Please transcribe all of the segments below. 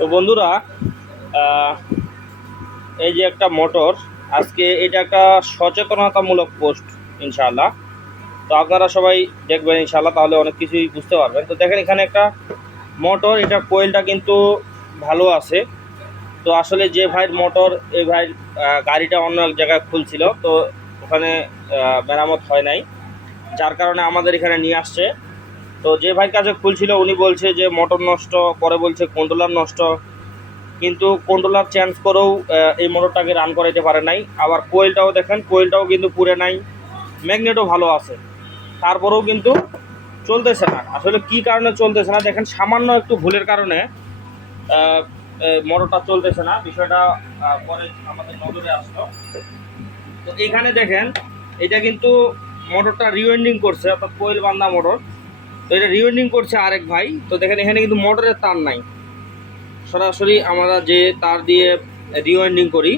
তো বন্ধুরা এই যে একটা মোটর, আজকে এটা একটা সচেতনতামূলক পোস্ট, ইনশাআল্লাহ। তো আপনারা সবাই দেখবেন ইনশাআল্লাহ, তাহলে অনেক কিছুই বুঝতে পারবেন। তো দেখেন এখানে একটা মোটর, এটা কোয়েলটা কিন্তু ভালো আছে। তো আসলে যে ভাইয়ের মোটর, এই ভাইয়ের গাড়িটা অন্য এক জায়গায় খুলছিল, তো ওখানে মেরামত হয় নাই। যার কারণে আমাদের এখানে নিয়ে আসছে। তো যে ভাইয়ের কাছে খুলছিল, উনি বলছে যে মোটর নষ্ট, পরে বলছে কন্ট্রোলার নষ্ট। কিন্তু কন্ট্রোলার চেঞ্জ করেও এই মোটরটাকে রান করাইতে পারে নাই। আবার কোয়েলটাও দেখেন কোয়েলটাও কিন্তু পুরে নাই। ম্যাগনেটও ভালো আছে। তারপরেও কিন্তু চলতেছে না। আসলে কি কারণে চলতেছে না? দেখেন, সামান্য একটু ভুলের কারণে মোটরটা চলতেছে না। বিষয়টা পরে আমাদের নজরে আসলো। তো এখানে দেখেন, এটা কিন্তু মোটরটা রিওয়েন্ডিং করছে, অর্থাৎ কোয়েল বান্ধা মোটর তো এটা রিওয়েন্ডিং করছে আরেক ভাই। তো দেখেন, এখানে কিন্তু মোটরের তার নাই। সরাসরি আমরা যে তার দিয়ে রিওয়েন্ডিং করি,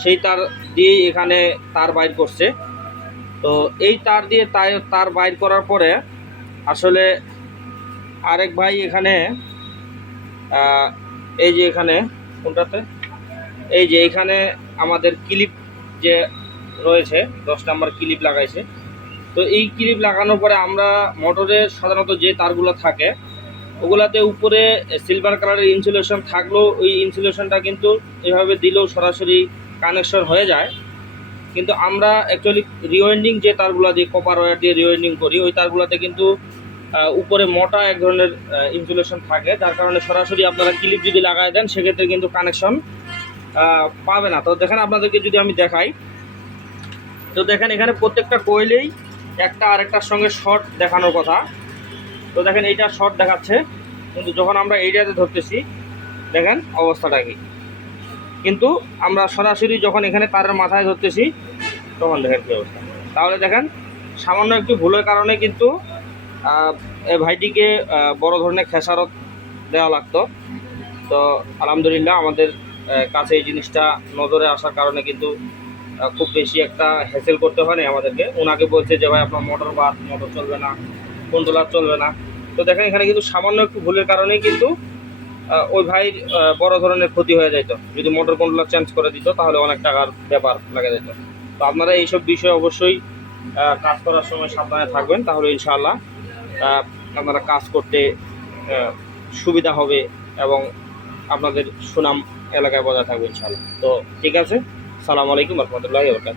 সেই তার দিয়েই এখানে তার বাইর করছে। তো এই তার দিয়ে তার বাইর করার পরে আসলে আরেক ভাই এখানে এই যে এখানে, কোনটাতে? এই যে এখানে আমাদের ক্লিপ যে রয়েছে, দশ নাম্বার ক্লিপ লাগাইছে তো এই ক্লিপ লাগানোর পরে আমরা মোটরের সাধারণত যে তারগুলো থাকে, ওগুলাতে উপরে সিলভার কালারের ইনসুলেশন থাকলেও ওই ইনসুলেশনটা কিন্তু এভাবে দিলেও সরাসরি কানেকশন হয়ে যায়। কিন্তু আমরা অ্যাকচুয়ালি রিওয়েন্ডিং যে তারগুলো দিয়ে কপার ওয়ার দিয়ে রিওয়েন্ডিং করি, ওই তারগুলোতে কিন্তু উপরে মোটা এক ধরনের ইনসুলেশন থাকে। যার কারণে সরাসরি আপনারা ক্লিপ যদি লাগায় দেন, সেক্ষেত্রে কিন্তু কানেকশন পাবে না। তো দেখেন আপনাদেরকে যদি আমি দেখাই। তো দেখেন এখানে প্রত্যেকটা কোয়েলেই একটা আরেকটার সঙ্গে শর্ট দেখানোর কথা। তো দেখেন, এইটা শর্ট দেখাচ্ছে। কিন্তু যখন আমরা এইটাতে ধরতেছি, দেখেন অবস্থাটা কি। কিন্তু আমরা সরাসরি যখন এখানে তারের মাথায় ধরতেছি, তখন দেখেন কী অবস্থা। তাহলে দেখেন, সামান্য একটু ভুলের কারণে কিন্তু ভাইটিকে বড় ধরনের খেসারত দেওয়া লাগতো। তো আলহামদুলিল্লাহ আমাদের কাছে এই জিনিসটা নজরে আসার কারণে কিন্তু খুব বেশি একটা হ্যাসেল করতে হয় না আমাদেরকে। ওনাকে বলছে যে ভাই আপনার মোটর বাদ মোটর চলবে না কন্ট্রোলার চলবে না। তো দেখেন এখানে কিন্তু সামান্য একটু ভুলের কারণেই কিন্তু ওই আহ, বড় ধরনের ক্ষতি হয়ে যেত যদি মোটর কন্ট্রোলার চেঞ্জ করে দিত তাহলে অনেক টাকার ব্যাপার লাগে যেত। তো আপনারা এইসব বিষয়ে অবশ্যই কাজ করার সময় সাবধানে থাকবেন। তাহলে ইনশাআল্লাহ আপনারা কাজ করতে সুবিধা হবে এবং আপনাদের সুনাম এলাকায় বজায় থাকবে ইনশাআল্লাহ। তো ঠিক আছে? সালাম আলাইকুম রহমতুল্লাহ বরকাত